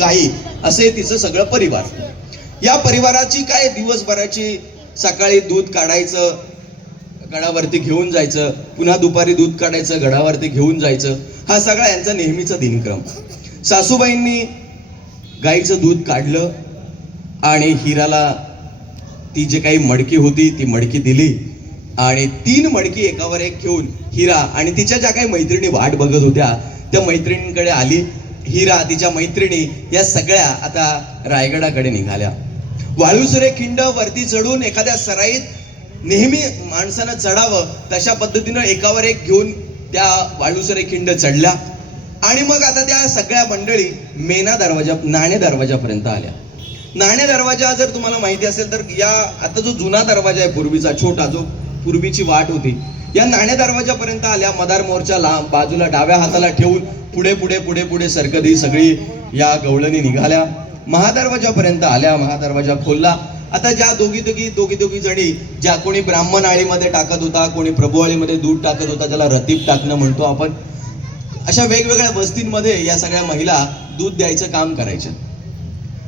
गाई असे तिचं सगळं परिवार. या परिवाराची काय दिवसभराची सकाळी दूध काढायचं गडावरती घेऊन जायचं पुन्हा दुपारी दूध काढायचं गडावरती घेऊन जायचं हा सगळा यांचा नेहमीचा दिनक्रम. सासूबाईंनी गाईचं दूध काढलं आणि हिराला ती जे काही मडकी होती ती मडकी दिली आणि तीन मडकी एकावर एक घेऊन हिरा आणि तिच्या ज्या काही मैत्रिणी वाट बघत होत्या त्या मैत्रिणींकडे आली. हिरा तिच्या मैत्रिणी या सगळ्या आता रायगडाकडे निघाल्या. वाळूसुरे खिंड वरती चढून एखाद्या सराईत नेहमी माणसानं चढावं तशा पद्धतीनं एकावर एक घेऊन त्या वाळूसरे खिंड चढल्या. आणि मग आता त्या सगळ्या मंडळी मेना दरवाजा नाणे दरवाजापर्यंत आल्या. नाणे दरवाजा जर तुम्हाला माहिती असेल तर या आता जो जुना दरवाजा आहे पूर्वीचा छोटा जो पूर्वीची वाट होती या नाणे दरवाजापर्यंत आल्या मदार मोर्चा लांब बाजूला डाव्या हाताला ठेवून पुढे पुढे पुढे पुढे सरकत ही सगळी या गवळणी निघाल्या. महादरवाजापर्यंत आल्या महादरवाजा खोलला. आता ज्या दोघी दोघी दोघी दोघी जणी ज्या कोणी ब्राह्मण आळीमध्ये टाकत होता कोणी प्रभुआळीमध्ये दूध टाकत होता ज्याला रतीब टाकणं म्हणतो आपण अशा वेगवेगळ्या वस्तींमध्ये या सगळ्या महिला दूध द्यायचं काम करायच्या.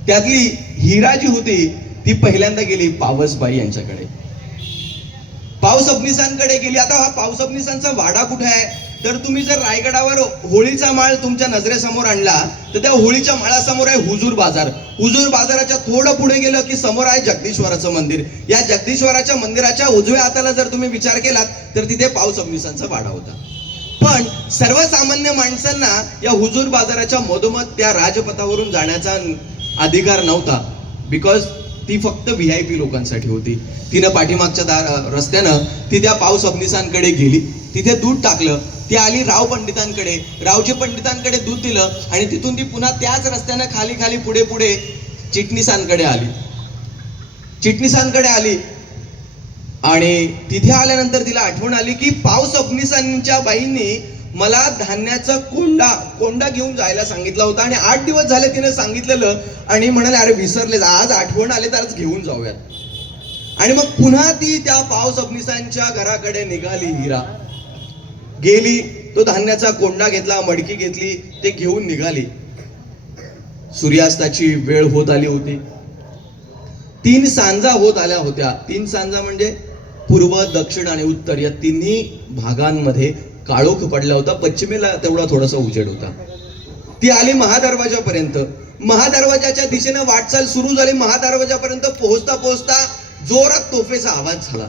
त्यातली हिरा जी होती ती पहिल्यांदा गेली पावसबाई यांच्याकडे. पाऊस अग्निसांकडे गेली. आता हा पाऊस अग्निसांचा वाडा कुठे आहे? तर तुम्ही जर रायगडावर होळीचा माळ तुमच्या नजरेसमोर आणला तर त्या होळीच्या माळासमोर आहे हुजूर बाजार. हुजूर बाजाराच्या थोडं पुढे गेलं की समोर आहे जगदीश्वराचं मंदिर. या जगदीश्वराच्या मंदिराच्या उजव्या हाताला जर तुम्ही विचार केलात तर तिथे पाऊस अग्निसांचा वाडा होता. पण सर्वसामान्य माणसांना या हुजूर बाजाराच्या मधोमध त्या राजपथावरून जाण्याचा अधिकार नव्हता. बिकॉज ती फक्त व्ही आय पी लोकांसाठी होती. तिनं पाठीमागच्या दार रस्त्यानं ती त्या पाऊस अग्निसांकडे गेली. तिथे दूध टाकलं. ती आली राव पंडितांकडे. रावजी पंडितांकडे दूध दिलं आणि तिथून ती पुन्हा त्याच रस्त्यानं खाली खाली पुढे पुढे चिटणीसांकडे आली. चिटणीसांकडे आली. आणि तिथे आल्यानंतर तिला आठवण आली की पाऊस अग्निसांच्या बाईंनी मला धान्याचा कोंडा कोंडा घेऊन जायला सांगितला होता आणि आठ दिवस झाले तिने सांगितलेलं आणि म्हणाले अरे विसरले आज आठवण आले तरच घेऊन जाऊयात. आणि मग पुन्हा ती त्या पाऊस अग्निसांच्या घराकडे निघाली हिरा. गेली तो धान्याचा कोंडा घेतला मडकी घेतली ते घेऊन निघाली. सूर्यास्ताची वेळ होत आली होती. तीन सांजा होत आल्या होत्या. तीन सांजा म्हणजे पूर्व दक्षिण आणि उत्तर या तिन्ही भागांमध्ये काळोख पडला होता. पश्चिमेला तेवढा थोडासा उजेड होता. ती आली महादरवाजापर्यंत. महादरवाजाच्या दिशेने वाटचाल सुरू झाली. महादरवाजापर्यंत पोहोचता पोहोचता जोरात तोफेचा आवाज झाला.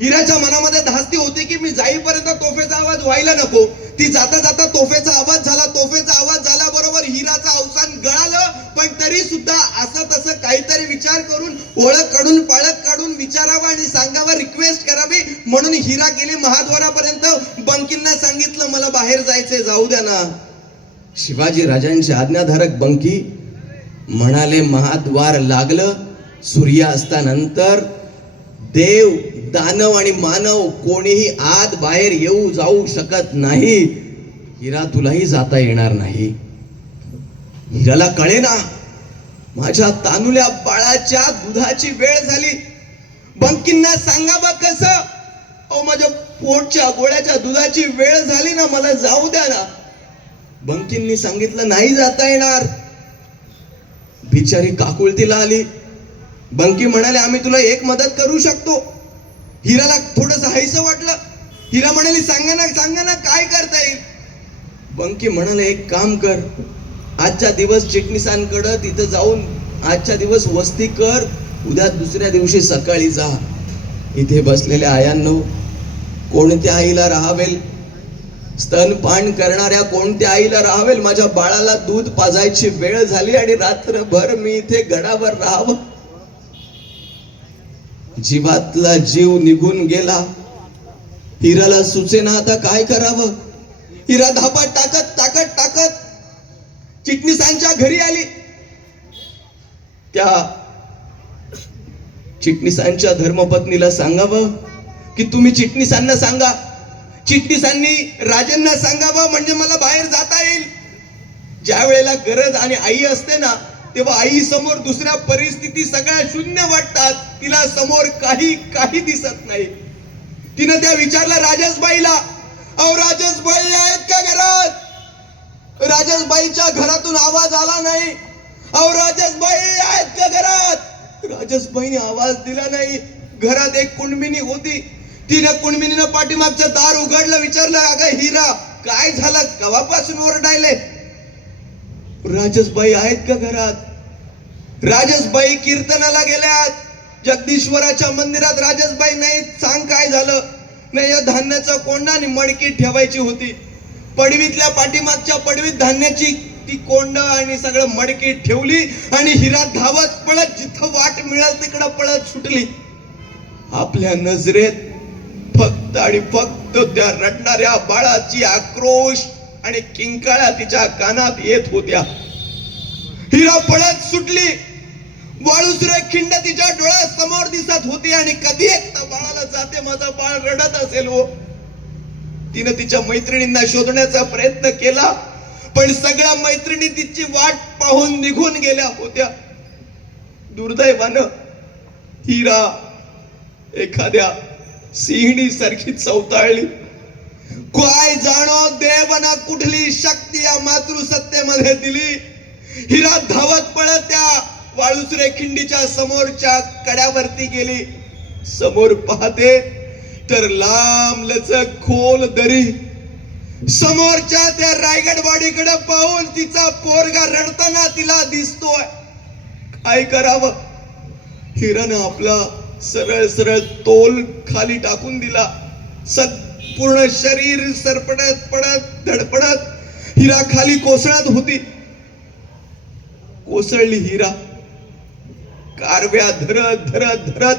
हिराच्या मनामध्ये धास्ती होती की मी जाईपर्यंत तोफेचा आवाज व्हायला नको. ती जाता जाता तोफेचा आवाज झाला तोफेचा आवाज झाल्याबरोबर हिराचं अवसान गळालं पण तरी सुद्धा असं तसं काहीतरी विचार करून ओळख काढून पाळख काढून विचारावं आणि सांगावं रिक्वेस्ट करावी. म्हणून हिरा गेली महाद्वारापर्यंत. बंकींना सांगितलं मला बाहेर जायचंय जाऊ द्या ना. शिवाजी राजांचे आज्ञाधारक बंकी म्हणाले महाद्वार लागलं सूर्यास्तानंतर देव दानव आणि मानव कोणीही आत बाहेर येऊ जाऊ शकत नाही. हिरा तुलाही जाता येणार नाही. हिराला कळे ना माझ्या तानुल्या बाळाच्या दुधाची वेळ झाली. बंकींना सांगा बा कसं? अहो माझ्या पोटच्या गोळ्याच्या दुधाची वेळ झाली ना मला जाऊ द्या ना. बंकींनी सांगितलं नाही जाता येणार. बिचारी काकुळतीला आली. बंकी म्हणाले आम्ही तुला एक मदत करू शकतो. हिराला थोडस हायस वाटलं. हिरा म्हणाली सांगा ना सांगा ना काय करता येईल? बंकी म्हणाले एक काम कर. आजच्या दिवस चिटणीसांकडं तिथं जाऊन आजच्या दिवस वस्ती कर. उद्या दुसऱ्या दिवशी सकाळी जा. इथे बसलेल्या आयांनो कोणत्या आईला राहावेल? स्तनपान करणाऱ्या कोणत्या आईला राहावेल? माझ्या बाळाला दूध पाजायची वेळ झाली आणि रात्रभर मी इथे गडावर राहावं. जीवातला जीव निघून गेला. हिराला सुचेना आता काय करावं? हिरा धापा टाकत टाकत टाकत चिटणीसांच्या घरी आली. त्या चिटणीसांच्या धर्मपत्नीला सांगावं की तुम्ही चिटणीसांना सांगा. चिटणीसांनी राजांना सांगावं म्हणजे मला बाहेर जाता येईल. ज्या वेळेला गरज आणि आई असते ना तेव्हा आई समोर दुसऱ्या परिस्थिती सगळ्या शून्य वाटतात. तिला समोर काही काही दिसत नाही. तिनं त्या विचारलं राजसबाईला अहो राजसबाई आहेत का घरात? राजसबाईच्या घरातून आवाज आला अहो राजसबाई आहेत का घरात? राजसबाईने आवाज दिला नाही. घरात एक कुणबिनी होती. तिनं कुणबिनीनं पाठीमागचं दार उघडलं विचारलं अगं हिरा काय झालं? कवापासून ओरडायले? राजसबाई आहेत का घरात? राजसबाई कीर्तनाला गेल्यात. जगदीश्वराच्या मंदिरात राजसबाई नाही. सांग काय झालं? नाही या धान्याचा कोंडा आणि मडकी ठेवायची होती. पडवीतल्या पाठीमागच्या पडवीत धान्याची ती कोंड आणि सगळं मडकी ठेवली आणि हिरा धावत पळत जिथं वाट मिळाल तिकडं पळत सुटली. आपल्या नजरेत फक्त आणि फक्त त्या रडणाऱ्या बाळाची आक्रोश. आणि किंकाळ्या तिच्या कानात येत होत्या. हिरा पळत सुटली. वाळुसरे खिंड तिच्या डोळ्यासमोर दिसत होती आणि कधी एकदा बाळाला जाते माझा बाळ रडत असेल हो. तिनं तिच्या मैत्रिणींना शोधण्याचा प्रयत्न केला पण सगळ्या मैत्रिणी तिची वाट पाहून निघून गेल्या होत्या. दुर्दैवानं हिरा एखाद्या सिंहणी सारखी चवताळली. काय जाणो देवना कुठली शक्ती या मातृसत्तेमध्ये दिली? हिरा धावत पळत त्या वाळुसरे खिंडीच्या समोरच्या कड्यावरती गेली. समोर पाहते तर लांब लचक खोल दरी. समोरच्या त्या रायगडवाडीकडे पाहून तिचा पोरगा रडताना तिला दिसतोय. काय करावं? हिरानं आपला सरळ सरळ तोल खाली टाकून दिला. सग पूर्ण शरीर सरपडत पडत धडपडत हिरा खाली कोसळत होती. कोसळली हिरा. कारव्या धरत धरत धरत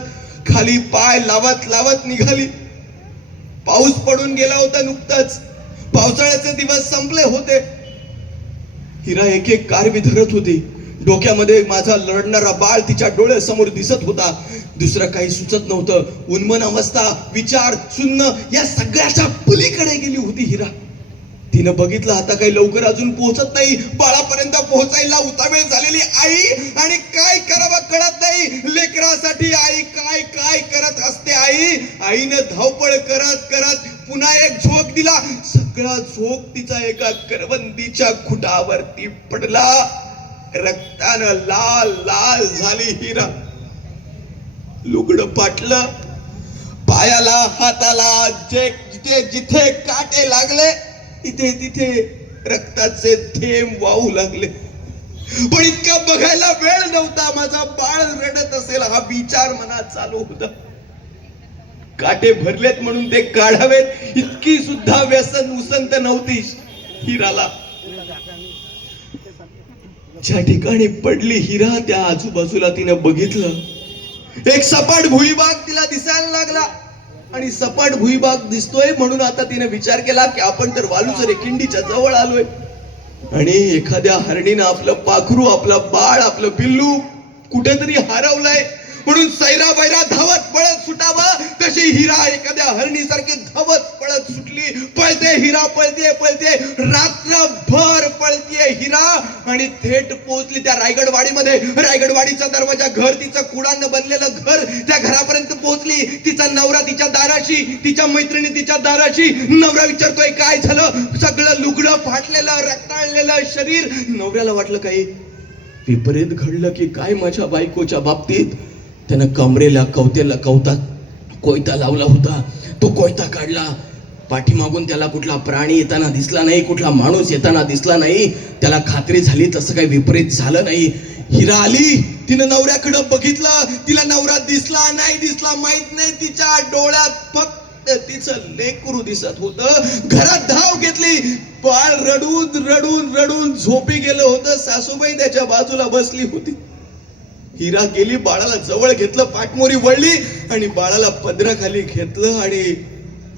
खाली पाय लावत लावत निघाली. पाऊस पडून गेला होता नुकताच. पावसाळ्याचे दिवस संपले होते. हिरा एक एक कारवी धरत होती. डोक्यामध्ये माझा लढणारा बाळ तिच्या डोळ्यासमोर दिसत होता. दुसरं काही सुचत नव्हतं. उन्मन अवस्था विचार सुन्न या सगळ्याच्या पलीकडे गेली होती हिरा. तिनं बघितलं आता काही लवकर अजून पोहोचत नाही. बाळापर्यंत पोहोचायला उतावेळ झालेली आई आणि काय करावं कळत नाही. लेकरासाठी आई काय काय करत असते आई? आईनं धावपळ करत करत पुन्हा एक झोक दिला. सगळा झोक तिचा एका करवंदीच्या खुटावरती पडला. रक्तानं लाल लाल झाली हिरा लुगडं पाटलं पायाला हाताला जे जिथे जिथे काटे लागले तिथे तिथे रक्ताचे थेंब वाहू लागले. पण इतका बघायला वेळ नव्हता माझा बाळ रडत असेल हा विचार मनात चालू होता. काटे भरलेत म्हणून ते काढावेत इतकी सुद्धा व्यसन उसंत नव्हती. हिराला. ज्या ठिकाणी पडली हिरा त्या आजूबाजूला तिनं बघितलं. एक सपाट भुईबाग तिला दिसायला लागला. आणि सपाट भुईबाग दिसतोय म्हणून आता तिने विचार केला की आपण तर वालूचरे किंडीच्या जवळ आलोय. आणि एखाद्या हरणीनं आपलं पाखरू आपलं बाळ आपलं पिल्लू कुठेतरी हरवलंय. म्हणून सैरा बैरा धावत पळत सुटावं. तशी हिरा एखाद्या हरणीसारखी धावत पळत सुटली. पळते हिरा पळते पळते. रात्रभर पळते हिरा. आणि थेट पोहोचली त्या रायगडवाडीमध्ये. रायगडवाडीचा दरवाजा घर तिचं कुडानं बनलेलं घर त्या घरापर्यंत पोहोचली. तिचा नवरा तिच्या दाराशी तिच्या मैत्रिणी तिच्या दाराशी. नवरा विचारतोय काय झालं? सगळं लुगडं फाटलेलं रक्ताळलेलं शरीर. नवऱ्याला वाटलं काही विपरीत घडलं की काय माझ्या बायकोच्या बाबतीत? त्यानं कमरेला कवतेला कवतात कोयता लावला होता. तो कोयता काढला. पाठीमागून त्याला कुठला प्राणी येताना दिसला नाही कुठला माणूस येताना दिसला नाही. त्याला खात्री झाली तसं काही विपरीत झालं नाही. हिरा आली तिनं नवऱ्याकडं बघितलं. तिला नवरा दिसला नाही दिसला माहीत नाही. तिच्या डोळ्यात फक्त तिचं लेकरू दिसत होत. घरात धाव घेतली. बाळ रडून रडून रडून झोपी गेलं होतं. सासूबाई त्याच्या बाजूला बसली होती. हिरा गेली बाळाला जवळ घेतलं पाठमोरी वळली आणि बाळाला पदराखाली घेतलं आणि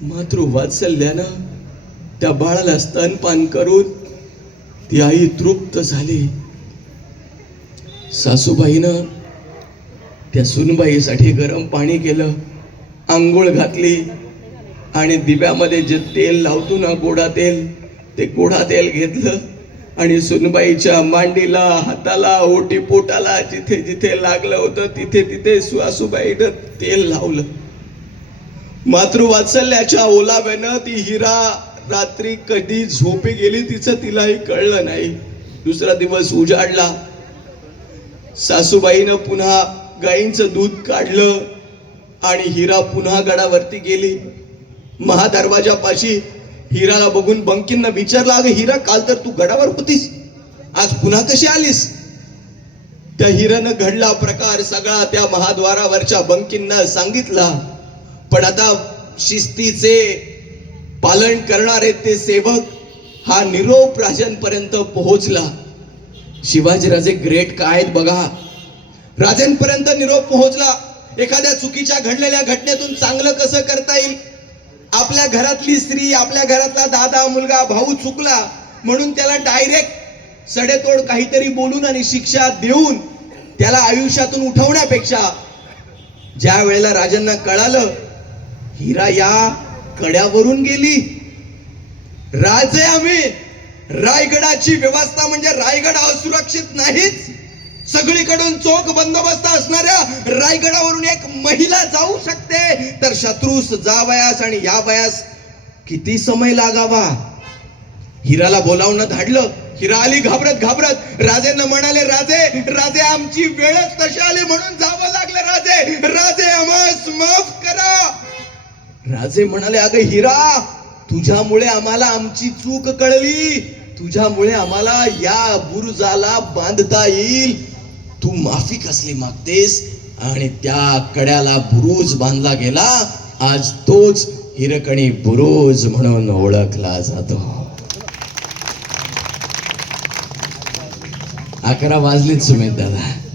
मातृ वात्सल्यानं त्या बाळाला स्तनपान करून ती आई तृप्त झाली. सासूबाईनं त्या सुनबाईसाठी गरम पाणी केलं आंघोळ घातली आणि दिव्यामध्ये जे तेल लावतो ना गोडा तेल ते गोडा तेल घेतलं. आणि सुनबाईच्या मांडीला हाताला ओटी पोटाला जिथे जिथे लागलं होतं तिथे तिथे सुआसुबाईनं तेल लावलं. मातृवात्सल्याच्या ओलाव्यानं ती हिरा रात्री कधी झोपी गेली तिचं तिलाही कळलं नाही. दुसरा दिवस उजाडला. सासूबाईनं पुन्हा गाईंचं दूध काढलं आणि हिरा पुन्हा गडावरती गेली. महादरवाजापाशी हिराला बघून बंकींना विचारला अगं हिरा काल तर तू गडावर होतीस. आज पुन्हा कशी आलीस? त्या हिरानं घडला प्रकार सगळा त्या महाद्वारावरच्या बंकींना सांगितला. पण आता शिस्तीचे पालन करणारे ते सेवक हा निरोप राजांपर्यंत पोहोचला. शिवाजीराजे ग्रेट काय आहेत बघा. राजांपर्यंत निरोप पोहोचला. एखाद्या चुकीच्या घडलेल्या घटनेतून चांगलं कसं करता येईल आपल्या घरातली स्त्री आपल्या घरातला दादा मुलगा भाऊ चुकला म्हणून त्याला डायरेक्ट सडेतोड काहीतरी बोलून आणि शिक्षा देऊन त्याला आयुष्यातून उठवण्यापेक्षा ज्या वेळेला राजांना कळालं हिरा या कड्यावरून गेली. राजे आम्ही रायगडाची व्यवस्था म्हणजे रायगड असुरक्षित नाहीच. सगळीकडून चोख बंदोबस्त असणाऱ्या रायगडावरून एक महिला जाऊ शकते. शत्रूस जावयास आणि या वयास किती समय लागावा? हिराला बोलावणं धाडलं. हिरा आली घाबरत घाबरत. राजेंना म्हणाले राजे राजे आमची वेळच तशी आली म्हणून जावं लागलं राजे. राजे आम्हास माफ करा. राजे म्हणाले अगं हिरा तुझ्यामुळे आम्हाला आमची चूक कळली. तुझ्यामुळे आम्हाला या बुरुजाला बांधता येईल. तू माफी कसली मागतेस? आणि त्या कड्याला बुरुज बांधला गेला. आज तोच हिरकणी बुरुज म्हणून ओळखला जातो. अकरा वाजलीच सुमेध दादा.